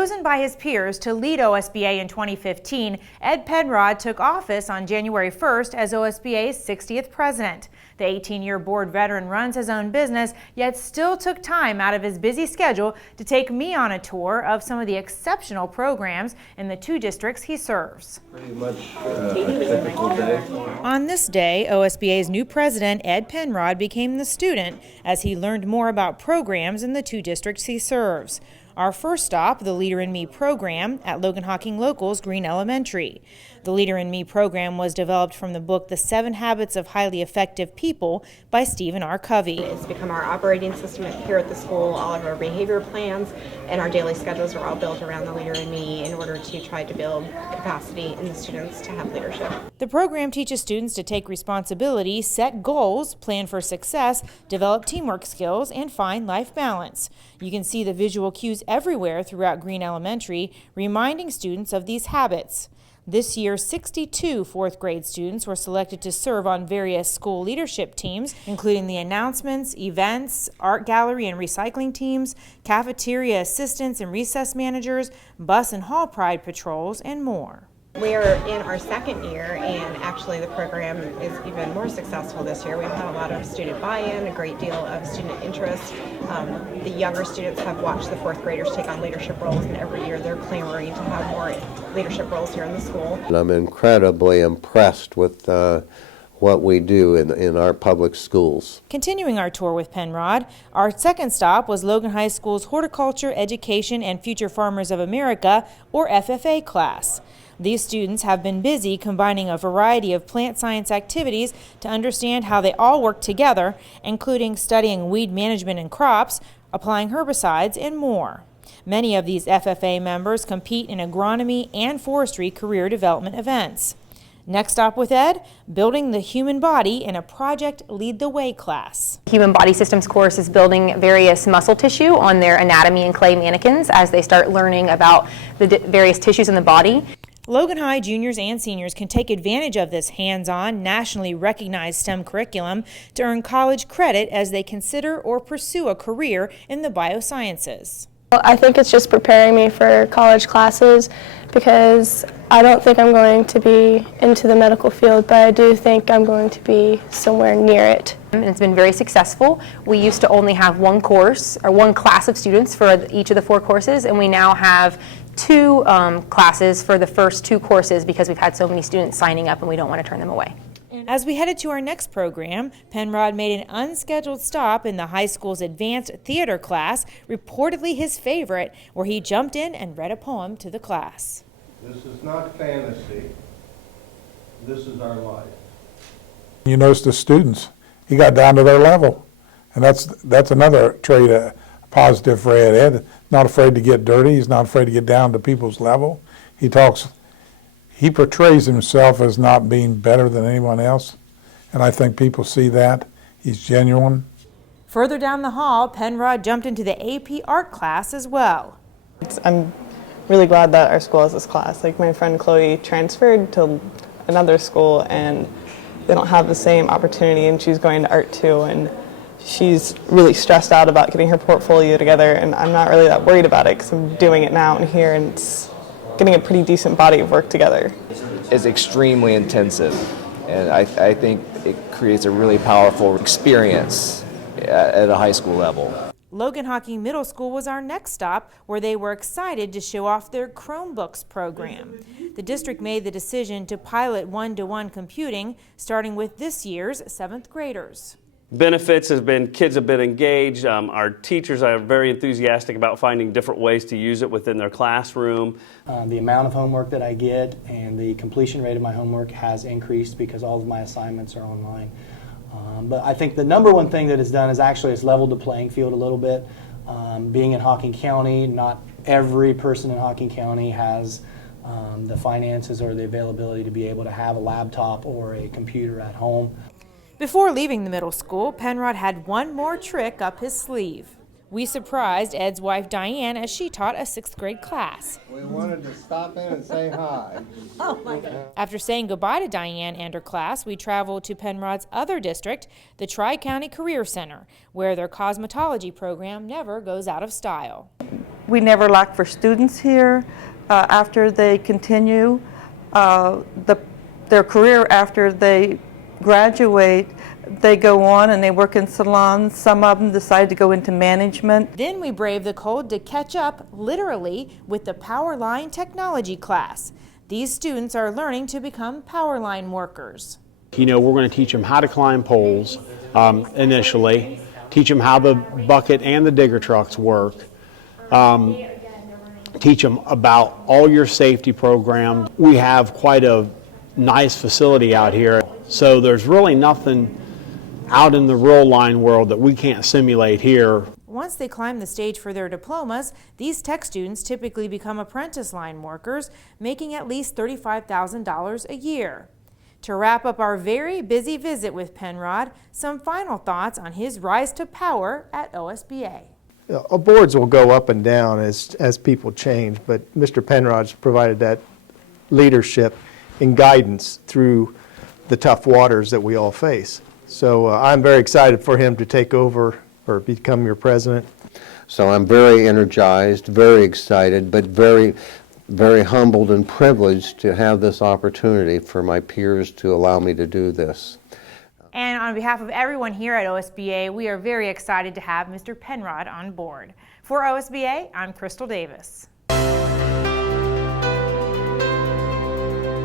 Chosen by his peers to lead OSBA in 2015, Ed Penrod took office on January 1st as OSBA's 60th president. The 18-year board veteran runs his own business, yet still took time out of his busy schedule to take me on a tour of some of the exceptional programs in the 2 districts he serves. Pretty much a typical day. On this day, OSBA's new president, Ed Penrod, became the student as he learned more about programs in the 2 districts he serves. Our first stop, the Leader in Me program at Logan-Hocking Local's Green Elementary. The Leader in Me program was developed from the book The 7 Habits of Highly Effective People by Stephen R. Covey. It's become our operating system here at the school. All of our behavior plans and our daily schedules are all built around the Leader in Me in order to try to build capacity in the students to have leadership. The program teaches students to take responsibility, set goals, plan for success, develop teamwork skills, and find life balance. You can see the visual cues everywhere throughout Green Elementary, reminding students of these habits. This year, 62 4th grade students were selected to serve on various school leadership teams, including the announcements, events, art gallery and recycling teams, cafeteria assistants and recess managers, bus and hall pride patrols, and more. We are in our 2nd year, and actually the program is even more successful this year. We've had a lot of student buy-in, a great deal of student interest. The younger students have watched the 4th graders take on leadership roles, and every year they're clamoring to have more leadership roles here in the school. And I'm incredibly impressed with what we do in our public schools. Continuing our tour with Penrod, our second stop was Logan High School's Horticulture, Education, and Future Farmers of America, or FFA class. These students have been busy combining a variety of plant science activities to understand how they all work together, including studying weed management in crops, applying herbicides, and more. Many of these FFA members compete in agronomy and forestry career development events. Next stop with Ed, building the human body in a Project Lead the Way class. Human Body Systems course is building various muscle tissue on their anatomy and clay mannequins as they start learning about the various tissues in the body. Logan High juniors and seniors can take advantage of this hands-on, nationally recognized STEM curriculum to earn college credit as they consider or pursue a career in the biosciences. I think it's just preparing me for college classes because I don't think I'm going to be into the medical field, but I do think I'm going to be somewhere near it. And it's been very successful. We used to only have 1 course or 1 class of students for each of the 4 courses, and we now have 2 classes for the first 2 courses because we've had so many students signing up and we don't want to turn them away. As we headed to our next program, Penrod made an unscheduled stop in the high school's advanced theater class, reportedly his favorite, where he jumped in and read a poem to the class. This is not fantasy. This is our life. You notice the students, he got down to their level. And that's another trait, a positive for Ed. Ed, not afraid to get dirty. He's not afraid to get down to people's level. He portrays himself as not being better than anyone else, and I think people see that. He's genuine. Further down the hall, Penrod jumped into the AP art class as well. I'm really glad that our school has this class. Like, my friend Chloe transferred to another school and they don't have the same opportunity, and she's going to art too, and she's really stressed out about getting her portfolio together, and I'm not really that worried about it because I'm doing it now and here, and it's getting a pretty decent body of work together. It's extremely intensive, and I think it creates a really powerful experience at a high school level. Logan-Hocking Middle School was our next stop, where they were excited to show off their Chromebooks program. The district made the decision to pilot one-to-one computing, starting with this year's 7th graders. Benefits has been kids have been engaged. Our teachers are very enthusiastic about finding different ways to use it within their classroom. The amount of homework that I get and the completion rate of my homework has increased because all of my assignments are online. But I think the number one thing that it's done is actually it's leveled the playing field a little bit. Being in Hocking County, not every person in Hocking County has the finances or the availability to be able to have a laptop or a computer at home. Before leaving the middle school, Penrod had one more trick up his sleeve. We surprised Ed's wife Diane as she taught a 6th grade class. We wanted to stop in and say hi. Oh my God. After saying goodbye to Diane and her class, we traveled to Penrod's other district, the Tri-County Career Center, where their cosmetology program never goes out of style. We never lack for students here. After they continue their career, after they graduate, they go on and they work in salons. Some of them decide to go into management. Then we brave the cold to catch up, literally, with the power line technology class. These students are learning to become power line workers. You know, we're going to teach them how to climb poles initially, teach them how the bucket and the digger trucks work, teach them about all your safety programs. We have quite a nice facility out here, so there's really nothing out in the roll line world that we can't simulate here. Once they climb the stage for their diplomas, these tech students typically become apprentice line workers, making at least $35,000 a year. To wrap up our very busy visit with Penrod, some final thoughts on his rise to power at OSBA. Boards will go up and down as people change, but Mr. Penrod's provided that leadership and guidance through the tough waters that we all face. So I'm very excited for him to take over or become your president. So I'm very energized, very excited, but very humbled and privileged to have this opportunity for my peers to allow me to do this. And on behalf of everyone here at OSBA, we are very excited to have Mr. Penrod on board. For OSBA, I'm Crystal Davis.